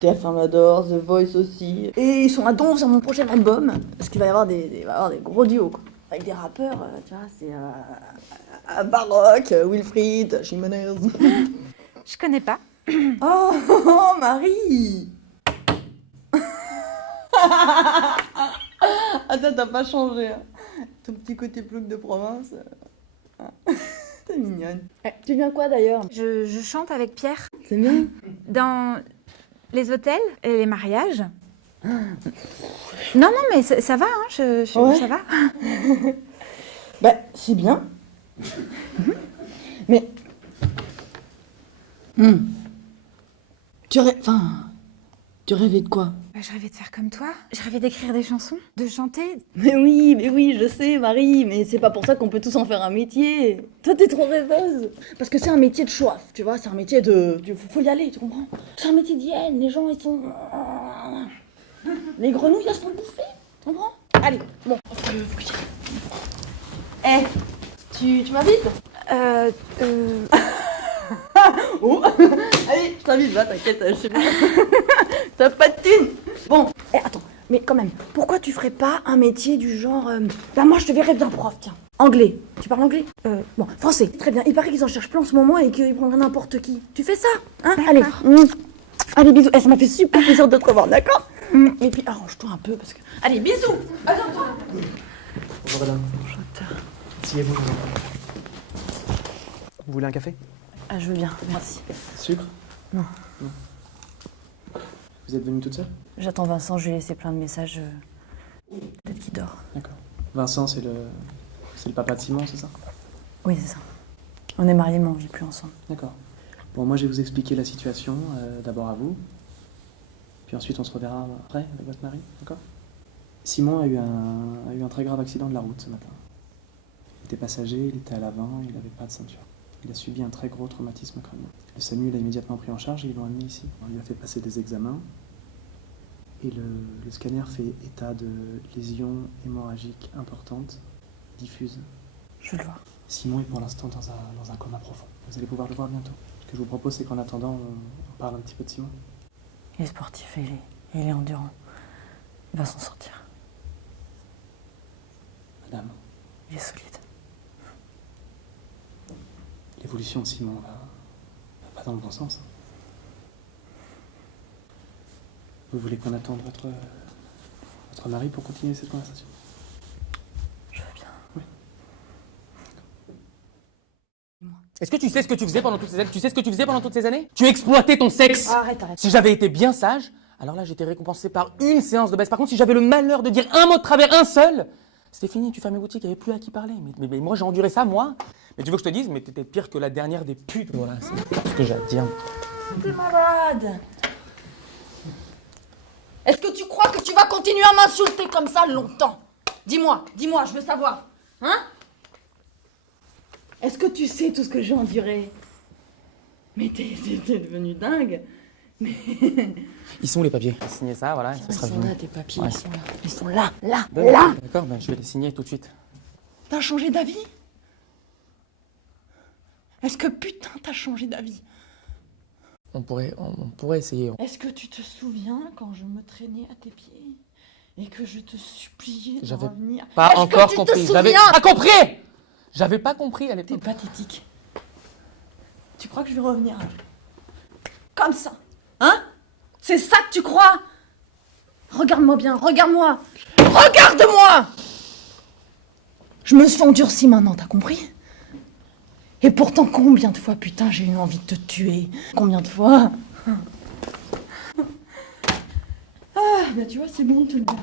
TF1 m'adore, The Voice aussi. Et ils sont à donf sur mon prochain album, parce qu'il va y avoir il va y avoir des gros duos, quoi. Avec des rappeurs, tu vois, c'est Baroque, Wilfried, Jimenez. Je connais pas. Oh, Marie. Attends, t'as pas changé, hein. Ton petit côté plouc de province. T'es mignonne. Tu viens quoi d'ailleurs? Je chante avec Pierre C'est bien. dans les hôtels et les mariages. Non, mais ça va, hein, Ouais. ça va. Bah, c'est bien. Mais. Tu rêvais de quoi? Bah, je rêvais de faire comme toi. Je rêvais d'écrire des chansons, de chanter. Mais oui, je sais, Marie, mais c'est pas pour ça qu'on peut tous en faire un métier. Toi, t'es trop rêveuse. Parce que c'est un métier de choix, tu vois, c'est un métier de. Faut y aller, tu comprends? C'est un métier d'hyène, les gens, ils sont. Les grenouilles, elles se font bouffer, tu comprends? Allez, bon, faut que j'y aille. Tu m'invites? Oh. Allez, je t'invite, va, t'inquiète, je sais pas. T'as pas de thunes. Bon, attends, mais quand même, pourquoi tu ferais pas un métier du genre... Bah moi, je te verrais bien prof, tiens. Anglais. Tu parles anglais? Bon, français, très bien. Il paraît qu'ils en cherchent plein en ce moment et qu'ils prendraient n'importe qui. Tu fais ça, hein? Allez. Allez, bisous. Ça m'a fait super plaisir de te revoir, d'accord? Et puis, arrange-toi un peu, parce que... Allez, bisous. Attends-toi. Bonjour madame. Bonjour, docteur. Asseyez-vous. Vous voulez un café? Ah, je veux bien, merci. Sucre? Non. Vous êtes venue toute seule? J'attends Vincent, je lui ai laissé plein de messages. Peut-être qu'il dort. D'accord. Vincent, c'est le papa de Simon, c'est ça? Oui, c'est ça. On est mariés, mais on vit plus ensemble. D'accord. Bon, moi je vais vous expliquer la situation, d'abord à vous, puis ensuite on se reverra après avec votre mari, d'accord? Simon a eu un très grave accident de la route ce matin. Il était passager, il était à l'avant, il n'avait pas de ceinture. Il a subi un très gros traumatisme crânien. Le SAMU l'a immédiatement pris en charge et ils l'ont amené ici. On lui a fait passer des examens et le scanner fait état de lésions hémorragiques importantes, diffuses. Je veux le voir. Simon est pour l'instant dans un coma profond. Vous allez pouvoir le voir bientôt. Ce que je vous propose, c'est qu'en attendant, on parle un petit peu de Simon. Il est sportif et il est endurant. Il va s'en sortir. Madame, Il est solide. l'évolution de Simon va pas dans le bon sens. Vous voulez qu'on attende votre mari pour continuer cette conversation? Je veux bien. Oui. Est-ce que tu sais ce que tu faisais pendant toutes ces années? Tu sais ce que tu faisais pendant toutes ces années? Tu exploitais ton sexe! Arrête. Si j'avais été bien sage, alors là j'étais récompensé par une séance de baisse. Par contre, si j'avais le malheur de dire un mot de travers, un seul, c'était fini, tu fermais boutique, il n'y avait plus à qui parler. Mais moi j'ai enduré ça, moi. Mais tu veux que je te dise, mais t'étais pire que la dernière des putes. Voilà, c'est tout ce que j'ai à te dire. T'es malade. Est-ce que tu crois que tu vas continuer à m'insulter comme ça longtemps? Dis-moi, je veux savoir. Hein? Est-ce que tu sais tout ce que j'ai enduré? Mais t'es devenu dingue. Mais... Ils sont où les papiers? Signer ça, voilà, et ça Ils sera sont fini. là, tes papiers, Ouais. ils sont là. Ils sont là. D'accord, ben, je vais les signer tout de suite. T'as changé d'avis? Est-ce que putain t'as changé d'avis? On pourrait essayer. Est-ce que tu te souviens quand je me traînais à tes pieds et que je te suppliais de J'avais revenir? pas Est-ce que encore tu te compris. souviens? J'avais pas compris! J'avais pas compris à T'es l'époque. pathétique. Tu crois que je vais revenir comme ça? Hein? C'est ça que tu crois? Regarde-moi bien, regarde-moi! Regarde-moi! Je me suis endurcie maintenant, t'as compris? Et pourtant, combien de fois, putain, j'ai eu envie de te tuer? Combien de fois? Ah, bah tu vois, c'est bon de te le dire.